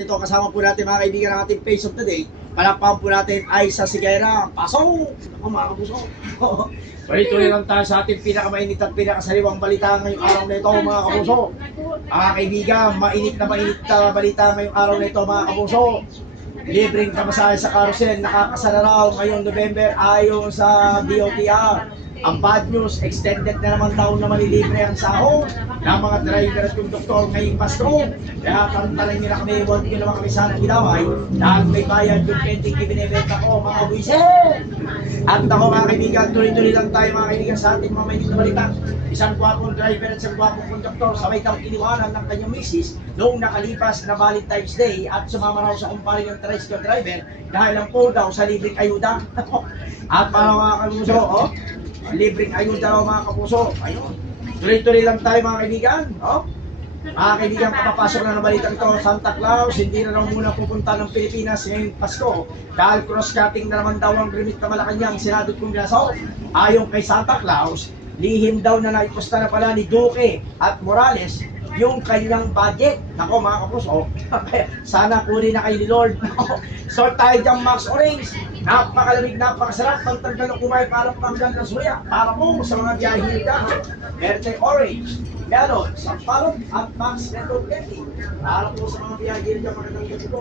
Ito kasama po natin mga kaibigan ng ating face of the day. Palakpakan po natin ay sa Sigera. Pasok! Ako mga kapuso. Tuloy-tuloy lang tayo sa ating pinakamainit at pinakasaliwang balita ngayong araw na ito mga kapuso. Mga kaibigan, mainit na balita ngayong araw na ito mga kapuso. Libreng kamasahe sa carousel, nakakasara raw ngayong November ayon sa DOTR. Ang bad news, extended na naman daw na malilibre ang sahod ng mga driver at konduktor ngayong Pasko. Kaya tantalan nyo na kami, huwag nyo naman kami sana gilaway dahil may bayad yung pending ibinibenta ko mga buwisit. At ako mga kaibigan, tuloy-tuloy lang tayo mga kaibigan sa ating mga mainit na balita. Isang gwapong driver at isang gwapong konduktor sabay daw iniwanan ng kanyang misis noong nakalipas na Valentine's Day at sumama raw sa kumpare ng tricycle driver dahil lang po daw sa libreng ayuda. At para mga kaluso, libreng ayuda daw mga kapuso. Ayun. Tuloy-tuloy lang tayo mga kaibigan. Mga kaibigan, kapapasok na ng balitang ito, Santa Claus, hindi na raw muna pupunta ng Pilipinas ngayong Pasko dahil cross-cutting na naman daw ang remit na Malacanang, Senado at Kongreso. Ayon kay Santa Claus, lihim daw na naipusta na pala ni Duque at Morales yung kanyang budget. Nako mga kapuso, sana puri na kay Lord. So tayo dyan Max Orange, napakalamig, napakasarap, pagtanggal ng kumay para panggal ng suya, para po sa mga biyahe ka. Verde Orange, meron, Sampalok at Max Network Candy, para po sa mga biyahe ka magandang gabi po.